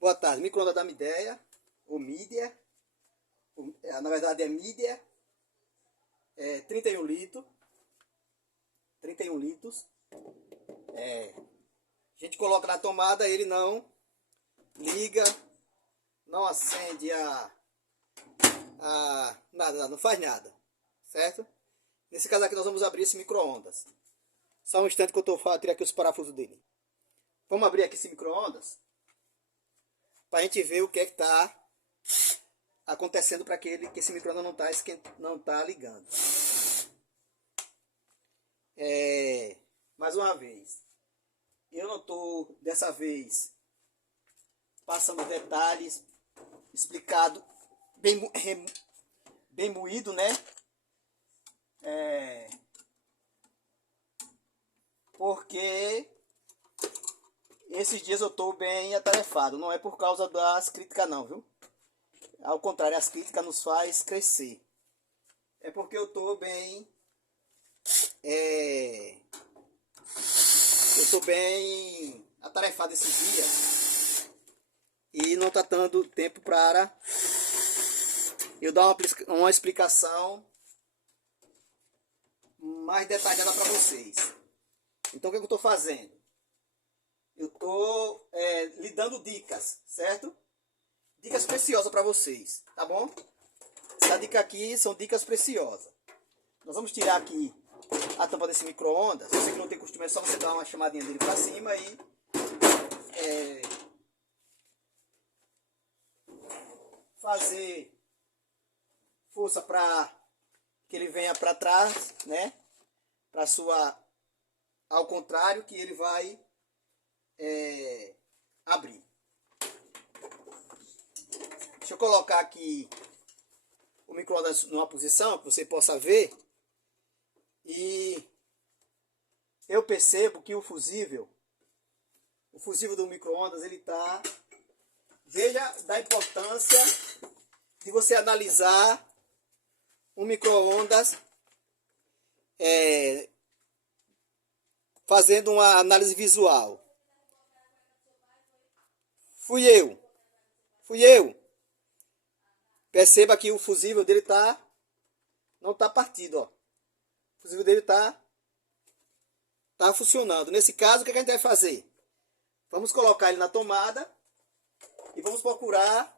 Boa tarde, micro-ondas da Midea, ou Midea, na verdade é Midea, 31 litros, 31 litros. A gente coloca na tomada, ele não liga, não acende nada, não faz nada, certo? Nesse caso aqui nós vamos abrir esse micro-ondas. Só um instante que eu estou tirando aqui os parafusos dele. Vamos abrir aqui esse micro-ondas para a gente ver o que é que está acontecendo para que esse micro-ondas não tá ligando. Mais uma vez, eu não estou dessa vez passando detalhes explicado bem moído, né? Porque esses dias eu estou bem atarefado. Não é por causa das críticas não, viu? Ao contrário, as críticas nos faz crescer. É porque eu estou bem... eu estou bem atarefado esses dias. E não está dando tempo para eu dar uma explicação mais detalhada para vocês. Então o que eu estou fazendo? Eu estou lhe dando dicas, certo? Dicas preciosas para vocês, tá bom? Essa dica aqui são dicas preciosas. Nós vamos tirar aqui a tampa desse micro-ondas. Se você que não tem costume, é só você dar uma chamadinha dele para cima e fazer força para que ele venha para trás, né? Para sua, ao contrário, que ele vai abrir. Deixa eu colocar aqui o micro-ondas numa posição que você possa ver. E eu percebo que o fusível do micro-ondas, ele tá... Veja da importância de você analisar um micro-ondas fazendo uma análise visual. Fui eu. Perceba que o fusível dele não tá partido, ó. O fusível dele tá funcionando. Nesse caso, o que a gente vai fazer? Vamos colocar ele na tomada e vamos procurar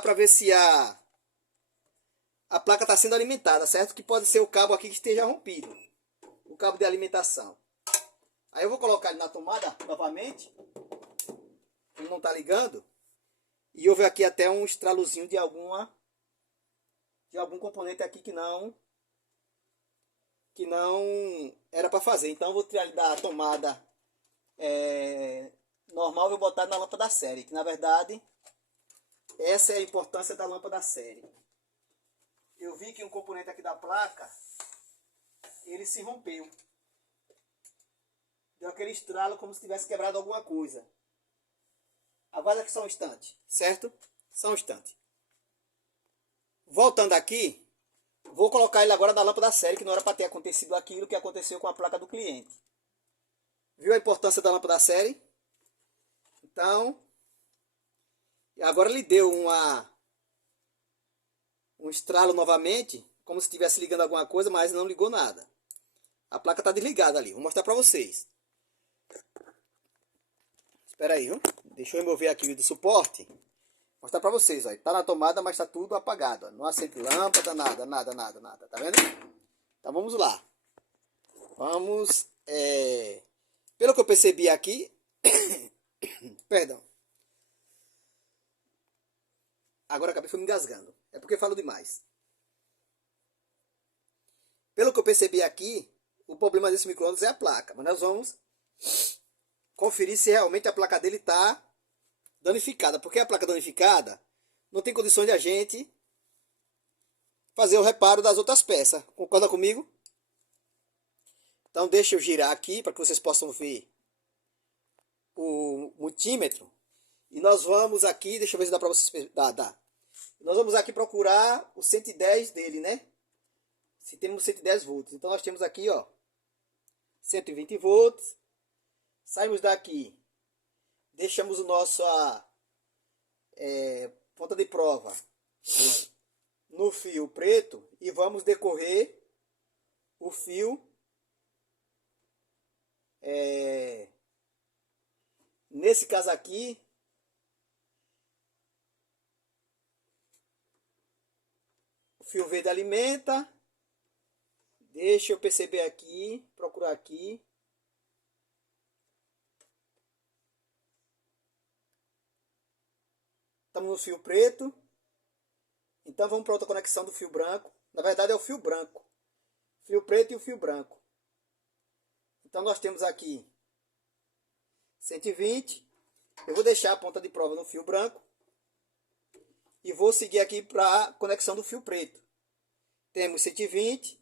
para ver se a placa está sendo alimentada, certo? Que pode ser o cabo aqui que esteja rompido, o cabo de alimentação. Aí eu vou colocar ele na tomada novamente. Ele não está ligando. E houve aqui até um estralozinho de algum componente aqui que não era para fazer. Então eu vou tirar ele da tomada normal e vou botar na lâmpada série. Que na verdade essa é a importância da lâmpada série. Eu vi que um componente aqui da placa ele se rompeu. Deu aquele estralo como se tivesse quebrado alguma coisa. Aguarda aqui só um instante, certo? Só um instante. Voltando aqui, vou colocar ele agora na lâmpada série, que não era para ter acontecido aquilo que aconteceu com a placa do cliente. Viu a importância da lâmpada série? Então, agora ele deu um estralo novamente, como se estivesse ligando alguma coisa, mas não ligou nada. A placa está desligada ali, vou mostrar para vocês. Espera aí, viu? Deixa eu remover aqui o de suporte. Mostrar para vocês, ó. Tá na tomada, mas tá tudo apagado, ó. Não acende lâmpada, nada. Tá vendo? Então vamos lá. Vamos, pelo que eu percebi aqui, perdão. Agora acabei me engasgando. É porque eu falo demais. Pelo que eu percebi aqui, o problema desse micro-ondas é a placa. Mas nós vamos conferir se realmente a placa dele está danificada. Porque a placa danificada não tem condições de a gente fazer o reparo das outras peças. Concorda comigo? Então deixa eu girar aqui para que vocês possam ver o multímetro. E nós vamos aqui, deixa eu ver se dá para vocês... Dá. Nós vamos aqui procurar o 110 dele, né? Se temos 110 volts. Então nós temos aqui, ó, 120 volts, Saímos daqui, deixamos o nosso ponta de prova no fio preto e vamos decorrer o fio nesse caso aqui, o fio verde alimenta. Deixa eu perceber aqui, procurar aqui. Estamos no fio preto. Então vamos para outra conexão do fio branco. Na verdade é o fio branco. Fio preto e o fio branco. Então nós temos aqui 120. Eu vou deixar a ponta de prova no fio branco. E vou seguir aqui para a conexão do fio preto. Temos 120.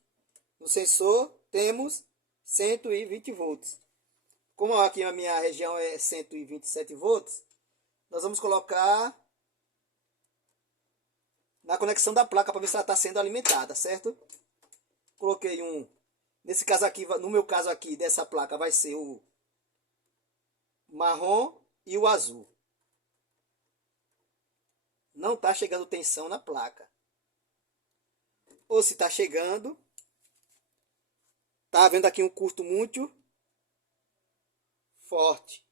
No sensor temos 120 volts. Como aqui a minha região é 127 volts, nós vamos colocar na conexão da placa para ver se ela está sendo alimentada, certo? Coloquei um. Nesse caso aqui, no meu caso aqui, dessa placa vai ser o marrom e o azul. Não está chegando tensão na placa. Ou se está chegando, tá vendo aqui um curto muito forte.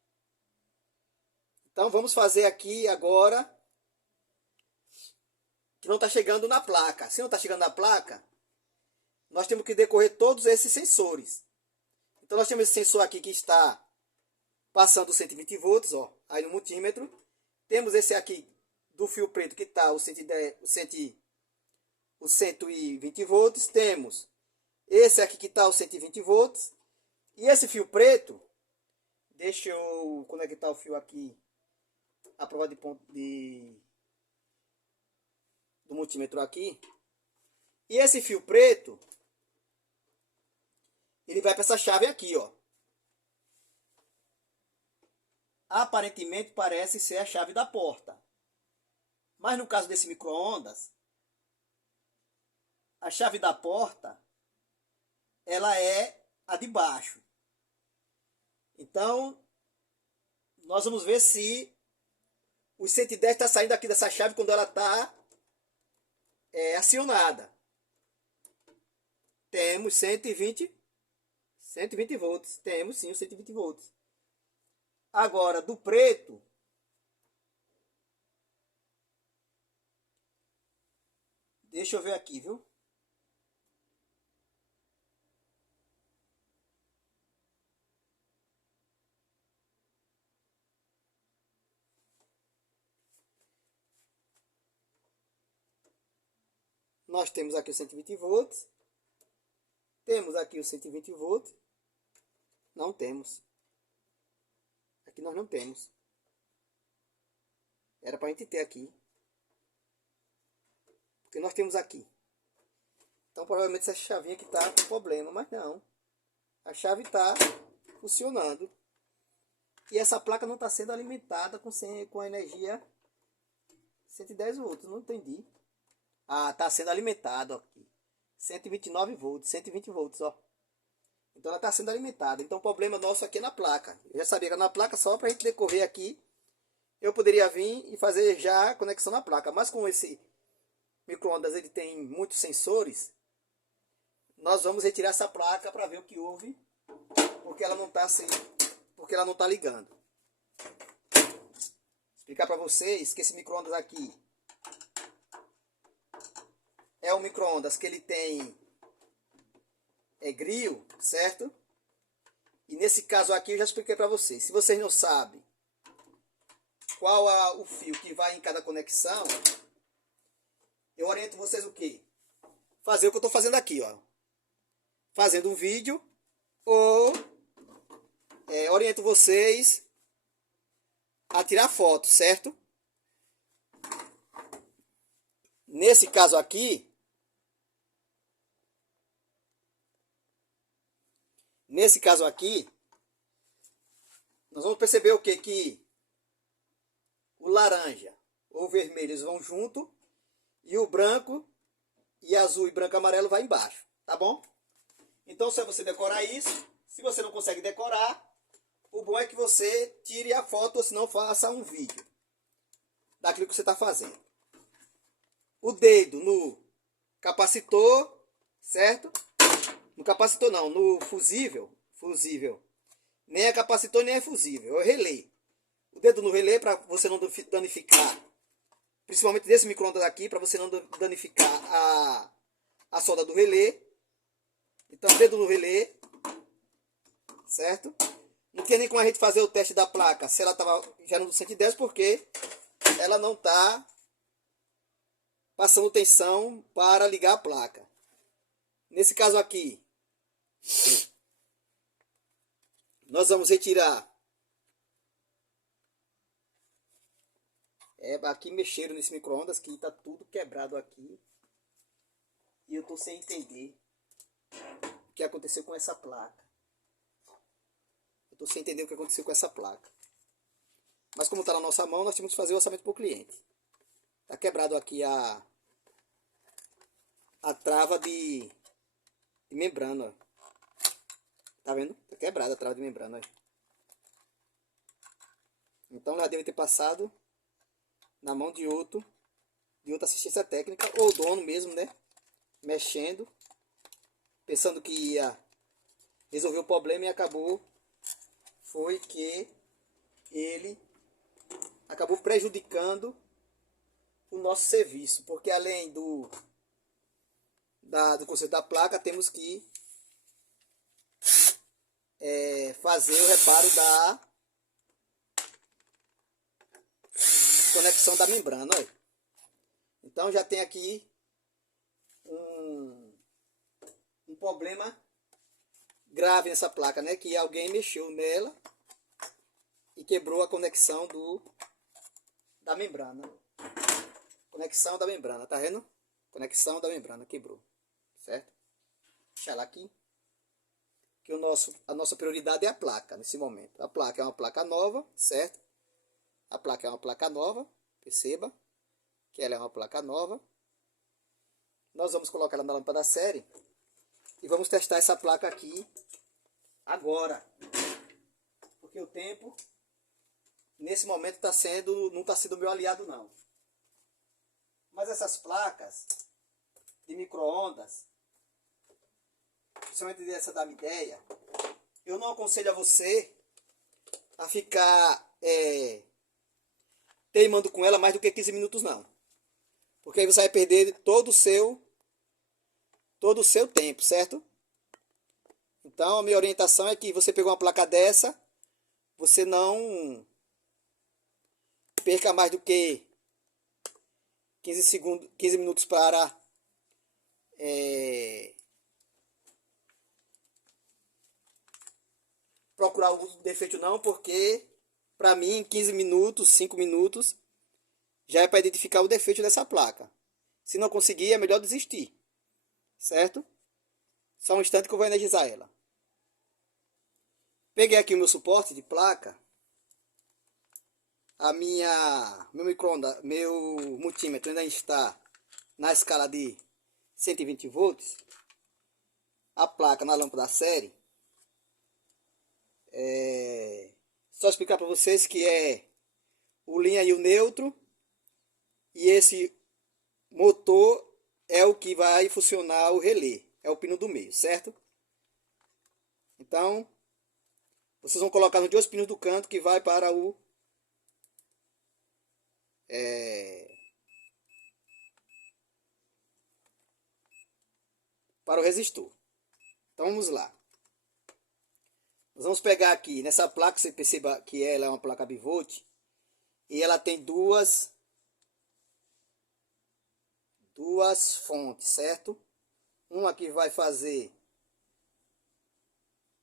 Então vamos fazer aqui agora que não está chegando na placa. Se não está chegando na placa, nós temos que decorrer todos esses sensores. Então nós temos esse sensor aqui que está passando 120 volts, ó, aí no multímetro. Temos esse aqui do fio preto que está os 120 volts. Temos esse aqui que está os 120 volts. E esse fio preto, deixa eu conectar o fio aqui, a prova do multímetro aqui. E esse fio preto, ele vai para essa chave aqui, ó. Aparentemente parece ser a chave da porta. Mas no caso desse micro-ondas, a chave da porta, ela é a de baixo. Então, nós vamos ver se o 110 está saindo aqui dessa chave quando ela está acionada. Temos 120 volts. Temos sim os 120 volts. Agora, do preto, deixa eu ver aqui, viu? Nós temos aqui os 120 volts. Temos aqui os 120 volts. Não temos. Aqui nós não temos. Era para a gente ter aqui. Porque nós temos aqui. Então provavelmente essa chavinha aqui está com problema. Mas não. A chave está funcionando. E essa placa não está sendo alimentada com a energia 110 volts. Não entendi. Ah, está sendo alimentado aqui. 129 volts, 120 volts, ó. Então ela está sendo alimentada. Então o problema nosso aqui é na placa. Eu já sabia que era na placa, só para a gente decorrer aqui. Eu poderia vir e fazer já a conexão na placa. Mas como esse micro-ondas ele tem muitos sensores, nós vamos retirar essa placa para ver o que houve. Porque ela não está assim, porque ela não está ligando. Explicar para vocês que esse micro-ondas aqui é um micro-ondas que ele tem grill, certo? E nesse caso aqui eu já expliquei para vocês. Se vocês não sabem qual é o fio que vai em cada conexão, eu oriento vocês o quê? Fazer o que eu estou fazendo aqui, ó. Fazendo um vídeo, ou oriento vocês a tirar foto, certo? Nesse caso aqui, nós vamos perceber o quê? Que o laranja ou o vermelho eles vão junto e o branco e azul e branco e amarelo vai embaixo, tá bom? Então, se você decorar isso, se você não consegue decorar, o bom bom é que você tire a foto, ou se não faça um vídeo daquilo que você está fazendo. O dedo no capacitor, certo? No capacitor não, no fusível. Nem é capacitor, nem é fusível, é o relé. O dedo no relé para você não danificar, principalmente desse micro-ondas aqui, para você não danificar a solda do relé. Então, dedo no relé, certo? Não tinha nem como a gente fazer o teste da placa se ela estava já no 110, porque ela não está passando tensão para ligar a placa. Nesse caso aqui, nós vamos retirar. Aqui mexeram nesse micro-ondas que está tudo quebrado aqui. E eu estou sem entender o que aconteceu com essa placa. Eu estou sem entender o que aconteceu com essa placa. Mas como está na nossa mão, nós temos que fazer o orçamento para o cliente. Está quebrado aqui a trava de membrana. Ó. Tá vendo? Está quebrada a trava de membrana. Ó. Então ela deve ter passado na mão de outra assistência técnica, ou dono mesmo, né? Mexendo, pensando que ia resolver o problema, e foi que ele acabou prejudicando o nosso serviço, porque além do conserto da placa, temos que fazer o reparo da conexão da membrana. Olha. Então já tem aqui um problema grave nessa placa, né? Que alguém mexeu nela e quebrou a conexão da membrana. Conexão da membrana, tá vendo? Conexão da membrana quebrou, certo? Deixa ela aqui. Que a nossa prioridade é a placa nesse momento. A placa é uma placa nova, certo? A placa é uma placa nova, perceba que ela é uma placa nova. Nós vamos colocar ela na lâmpada série e vamos testar essa placa aqui agora. Porque o tempo nesse momento não está sendo meu aliado não. Mas essas placas de micro-ondas, principalmente essa da Midea, eu não aconselho a você a ficar teimando com ela mais do que 15 minutos não. Porque aí você vai perder todo o seu tempo, certo? Então a minha orientação é que você pegou uma placa dessa, você não perca mais do que 15 minutos para procurar o defeito não, porque para mim 15 minutos, 5 minutos já é para identificar o defeito dessa placa. Se não conseguir, é melhor desistir, certo? Só um instante que eu vou energizar ela. Peguei aqui o meu suporte de placa, meu micro-ondas, meu multímetro ainda está na escala de 120 volts, a placa na lâmpada série. Só explicar para vocês que é o linha e o neutro, e esse motor é o que vai funcionar o relé, é o pino do meio, certo? Então, vocês vão colocar nos dois pinos do canto que vai para para o resistor. Então vamos lá. Nós vamos pegar aqui nessa placa, você perceba que ela é uma placa bivolt e ela tem duas fontes, certo? Uma que vai fazer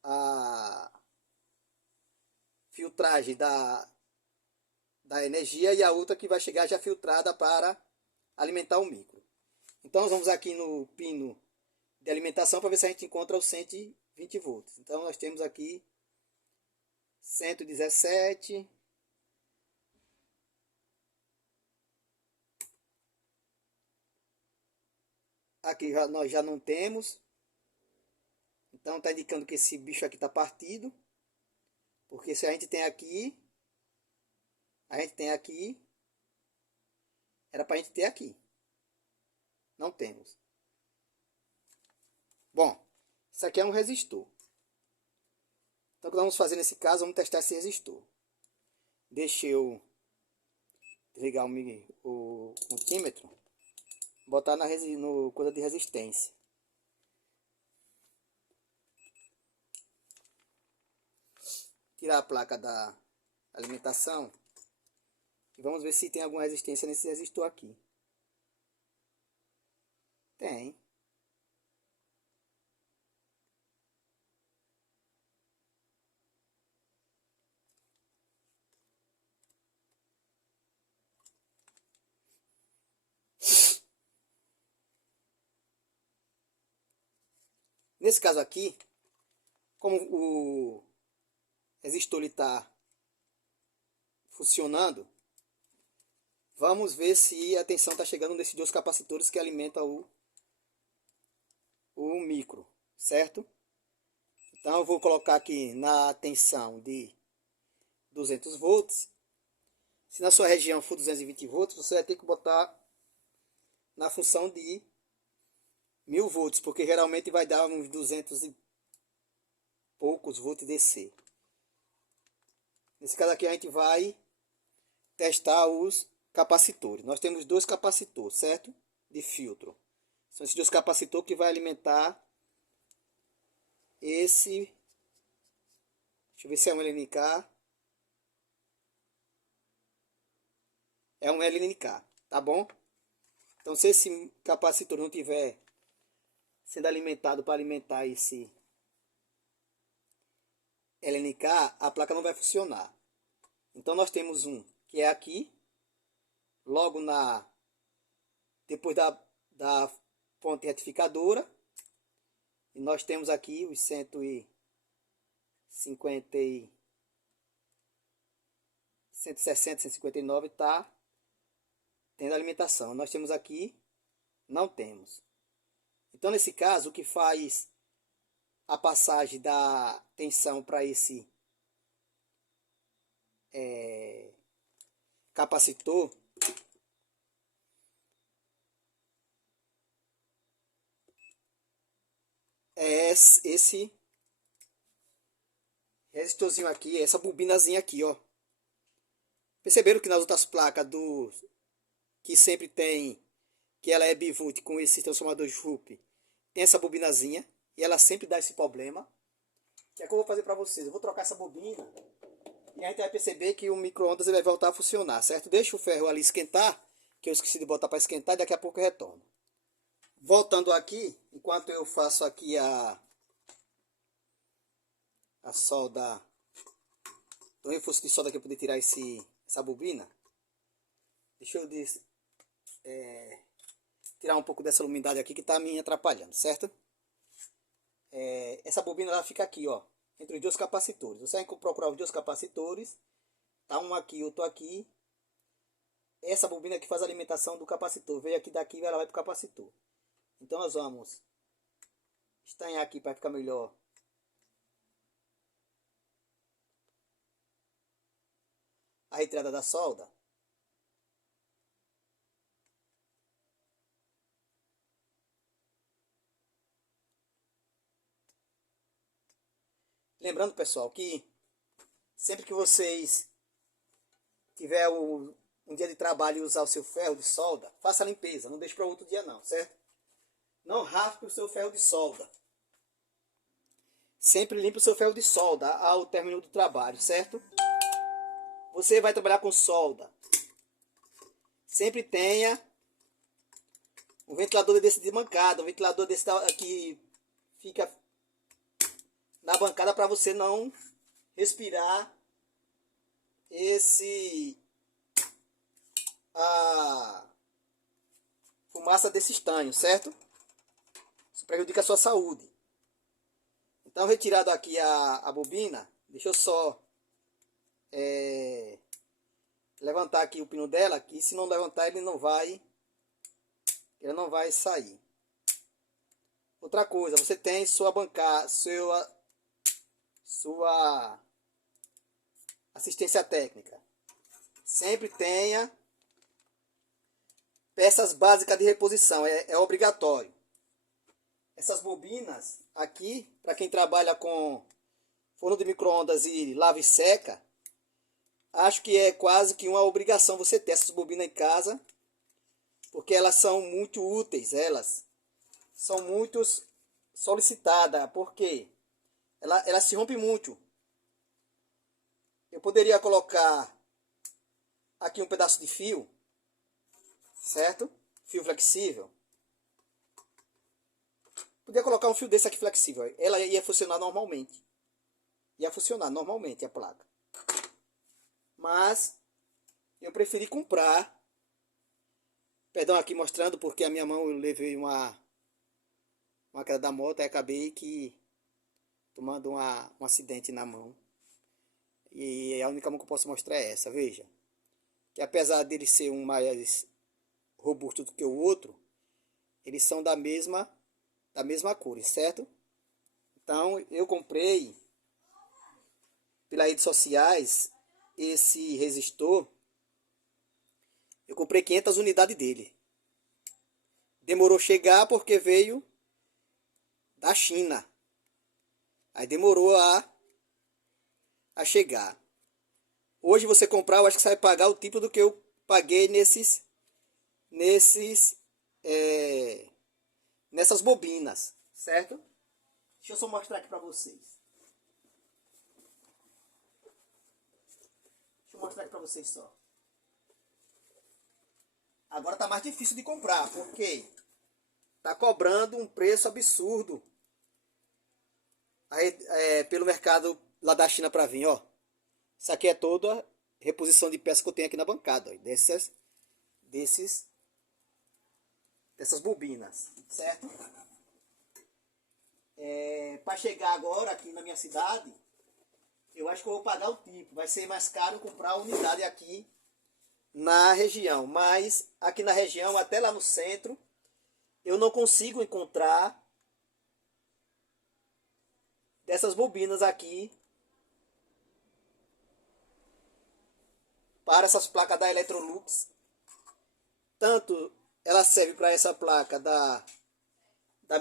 a filtragem da energia e a outra que vai chegar já filtrada para alimentar o micro. Então nós vamos aqui no pino de alimentação para ver se a gente encontra os 120 volts. Então nós temos aqui 117. Aqui nós já não temos. Então está indicando que esse bicho aqui está partido. Porque se a gente tem aqui, era para a gente ter aqui. Não temos. Bom, isso aqui é um resistor. Então o que vamos fazer nesse caso, vamos testar esse resistor. Deixa eu desligar o multímetro, botar no coisa de resistência. Tirar a placa da alimentação e vamos ver se tem alguma resistência nesse resistor aqui. Tem. Nesse caso aqui, como o resistor está funcionando, vamos ver se a tensão está chegando nesses dois capacitores que alimentam o micro, certo? Então eu vou colocar aqui na tensão de 200 volts. Se na sua região for 220 volts, você vai ter que botar na função de 1000 volts, porque geralmente vai dar uns 200 e poucos volts DC. Nesse caso aqui a gente vai testar os capacitores. Nós temos dois capacitores, certo? De filtro. São esses dois capacitores que vai alimentar esse. Deixa eu ver se é um LNK. É um LNK, tá bom? Então se esse capacitor não tiver sendo alimentado para alimentar esse LNK, a placa não vai funcionar. Então nós temos um que é aqui, logo depois da fonte retificadora, e nós temos aqui os 150 160, 159 tá tendo alimentação. Nós temos aqui, não temos. Então nesse caso, o que faz a passagem da tensão para esse capacitor é esse resistorzinho aqui, essa bobinazinha aqui, ó. Perceberam que nas outras placas que sempre tem, que ela é bivolt com esse transformador de Rupp, tem essa bobinazinha e ela sempre dá esse problema. O que é que eu vou fazer para vocês? Eu vou trocar essa bobina e a gente vai perceber que o micro-ondas vai voltar a funcionar, certo? Deixa o ferro ali esquentar, que eu esqueci de botar para esquentar, e daqui a pouco eu retorno. Voltando aqui, enquanto eu faço aqui a solda, o reforço de solda aqui para poder tirar essa bobina, deixa eu tirar um pouco dessa lumidade aqui que está me atrapalhando, certo? Essa bobina ela fica aqui, ó, entre os dois capacitores. Você vai procurar os dois capacitores, tá um aqui, outro aqui. Essa bobina que faz a alimentação do capacitor veio aqui daqui e ela vai para o capacitor. Então nós vamos estanhar aqui para ficar melhor a retirada da solda. Lembrando, pessoal, que sempre que vocês tiver um dia de trabalho e usar o seu ferro de solda, faça a limpeza, não deixe para outro dia não, certo? Não raspe o seu ferro de solda. Sempre limpe o seu ferro de solda ao término do trabalho, certo? Você vai trabalhar com solda. Sempre tenha um ventilador desse de bancada, um ventilador desse que fica na bancada para você não respirar a fumaça desse estanho, certo? Isso prejudica a sua saúde. Então, retirado aqui a bobina, deixa eu só levantar aqui o pino dela, que se não levantar ele não vai sair. Outra coisa, você tem sua bancada, sua assistência técnica. Sempre tenha peças básicas de reposição, é obrigatório. Essas bobinas aqui, para quem trabalha com forno de micro-ondas e lava e seca, acho que é quase que uma obrigação você ter essas bobinas em casa, porque elas são muito úteis, elas são muito solicitadas, porque ela se rompe muito. Eu poderia colocar aqui um pedaço de fio, certo? Fio flexível. Podia colocar um fio desse aqui flexível. Ela ia funcionar normalmente. Ia funcionar normalmente a placa. Mas eu preferi comprar. Perdão aqui mostrando porque a minha mão eu levei uma queda da moto e acabei que tomando um acidente na mão. E a única mão que eu posso mostrar é essa, veja. Que apesar dele ser um mais robusto do que o outro, eles são da mesma cor, certo? Então eu comprei pelas redes sociais esse resistor. Eu comprei 500 unidades dele. Demorou chegar porque veio da China. Aí demorou a chegar. Hoje você comprar, eu acho que você vai pagar o tipo do que eu paguei nessas bobinas, certo? Deixa eu só mostrar aqui para vocês. Deixa eu mostrar aqui para vocês só. Agora tá mais difícil de comprar, porque tá cobrando um preço absurdo aí, pelo mercado lá da China para vir, ó. Isso aqui é toda a reposição de peças que eu tenho aqui na bancada, ó, dessas bobinas, certo? Para chegar agora aqui na minha cidade, eu acho que eu vou pagar o tipo. Vai ser mais caro comprar a unidade aqui na região. Mas aqui na região, até lá no centro, eu não consigo encontrar dessas bobinas aqui para essas placas da Electrolux. Tanto ela serve para essa placa da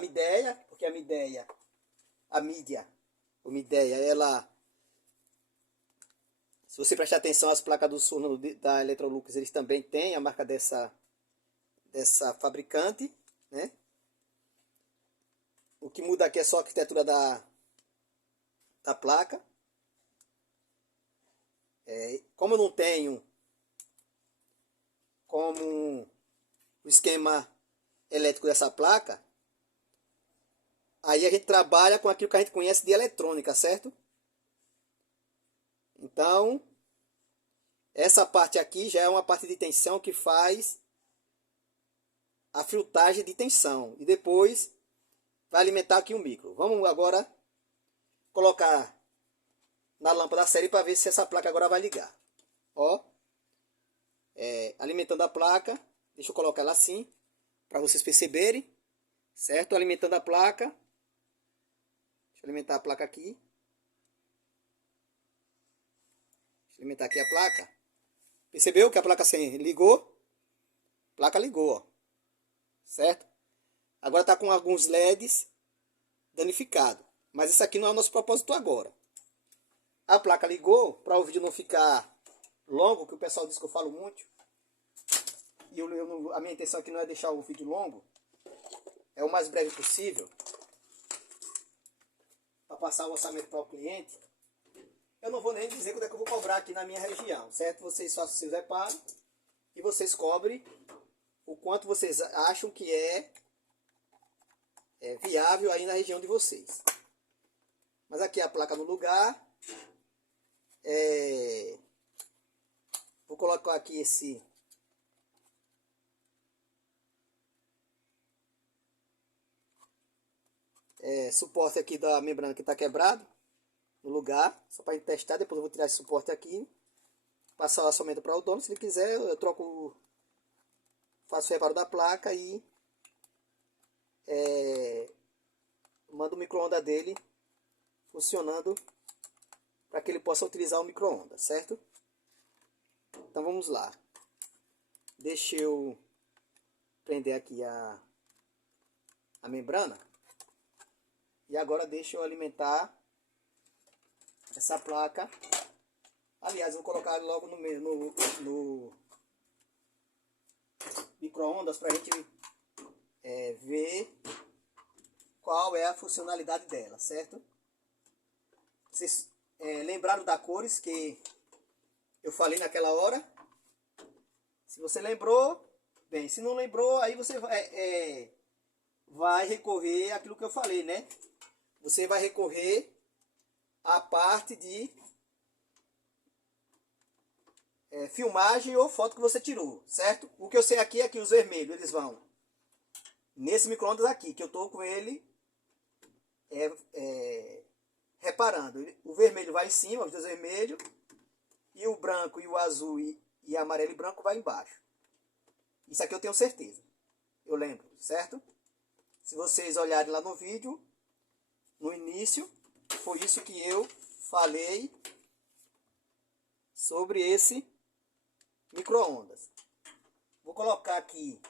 Midea, porque a Midea, ela, se você prestar atenção, as placas do forno da Electrolux, eles também têm a marca dessa fabricante, né? O que muda aqui é só a arquitetura da placa. Como eu não tenho como o esquema elétrico dessa placa, aí a gente trabalha com aquilo que a gente conhece de eletrônica, certo? Então, essa parte aqui já é uma parte de tensão que faz a filtragem de tensão. E depois vai alimentar aqui o micro. Vamos agora colocar na lâmpada da série para ver se essa placa agora vai ligar. Ó, alimentando a placa. Deixa eu colocar ela assim, para vocês perceberem. Certo? Alimentando a placa. Deixa eu alimentar a placa aqui. Deixa eu alimentar aqui a placa. Percebeu que a placa assim ligou? A placa ligou, ó. Certo? Agora está com alguns LEDs danificados. Mas isso aqui não é o nosso propósito agora. A placa ligou, para o vídeo não ficar longo, que o pessoal diz que eu falo muito. E a minha intenção aqui não é deixar o vídeo longo. É o mais breve possível. Para passar o orçamento para o cliente. Eu não vou nem dizer quando é que eu vou cobrar aqui na minha região, certo? Vocês façam seus reparos e vocês cobrem o quanto vocês acham que é viável aí na região de vocês. Mas aqui a placa no lugar. Vou colocar aqui esse suporte aqui da membrana que está quebrado no lugar, só para gente testar. Depois eu vou tirar esse suporte aqui, passar o açamento para o dono. Se ele quiser, eu troco, faço o reparo da placa e mando o micro-ondas dele funcionando para que ele possa utilizar o micro-ondas, certo? Então vamos lá. Deixa eu prender aqui a membrana. E agora deixa eu alimentar essa placa. Aliás, eu vou colocar logo no micro-ondas para a gente ver qual é a funcionalidade dela, certo? Vocês lembraram das cores que eu falei naquela hora? Se você lembrou, bem, se não lembrou, aí você vai recorrer àquilo que eu falei, né? Você vai recorrer à parte de filmagem ou foto que você tirou, certo? O que eu sei aqui é que os vermelhos, eles vão nesse micro-ondas aqui, que eu tô com ele reparando. O vermelho vai em cima, os dois vermelhos, e o branco e o azul e amarelo e branco vai embaixo. Isso aqui eu tenho certeza. Eu lembro, certo? Se vocês olharem lá no vídeo, no início, foi isso que eu falei sobre esse micro-ondas. Vou colocar aqui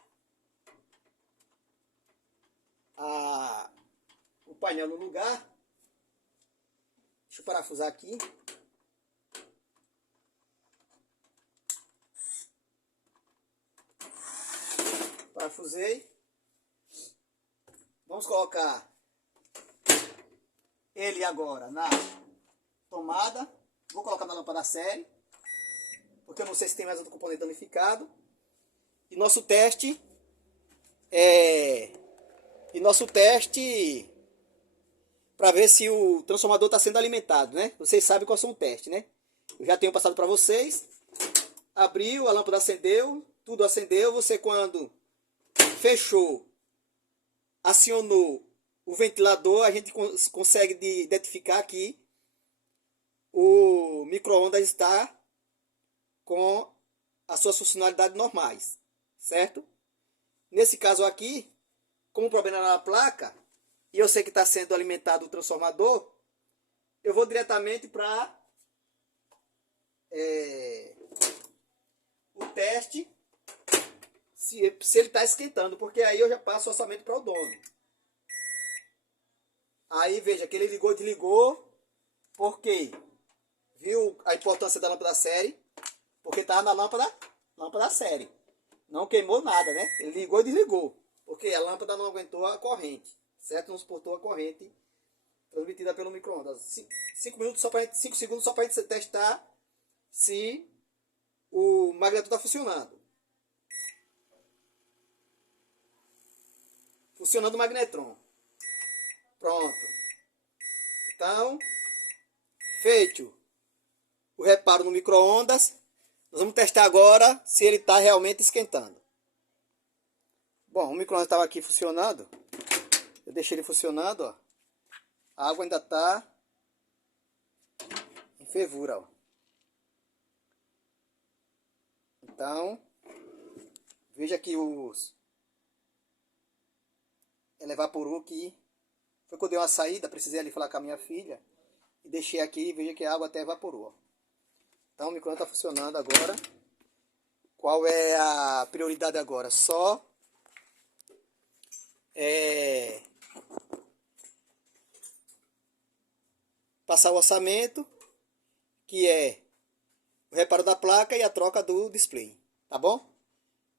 o painel no lugar. Deixa eu parafusar aqui. Parafusei. Vamos colocar ele agora na tomada. Vou colocar na lâmpada série, porque eu não sei se tem mais outro componente danificado. E nosso teste para ver se o transformador está sendo alimentado, né? Vocês sabem quais são o teste, né? Eu já tenho passado para vocês. Abriu, a lâmpada acendeu, tudo acendeu. Você, quando fechou, acionou o ventilador, a gente consegue identificar que o micro-ondas está com as suas funcionalidades normais, certo? Nesse caso aqui, como o problema era na placa, e eu sei que está sendo alimentado o transformador, eu vou diretamente para o teste, se ele está esquentando, porque aí eu já passo o orçamento para o dono. Aí veja que ele ligou e desligou, porque viu a importância da lâmpada série, porque estava na lâmpada série. Não queimou nada, né? Ele ligou e desligou, porque a lâmpada não aguentou a corrente, certo? Não suportou a corrente transmitida pelo micro-ondas. 5 segundos só para a gente testar se o magneto está funcionando. Funcionando o magnetron. Pronto. Então, feito o reparo no micro-ondas, nós vamos testar agora se ele está realmente esquentando. Bom, o micro-ondas estava aqui funcionando. Eu deixei ele funcionando, ó. A água ainda está em fervura, ó. Então, veja que ela evaporou aqui. Foi quando eu dei uma saída, precisei ali falar com a minha filha. E deixei aqui e veja que a água até evaporou, ó. Então o micro-ondas está funcionando agora. Qual é a prioridade agora? Só passar o orçamento, que é o reparo da placa e a troca do display. Tá bom?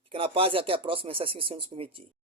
Fica na paz e até a próxima, se assim o Senhor nos permitir.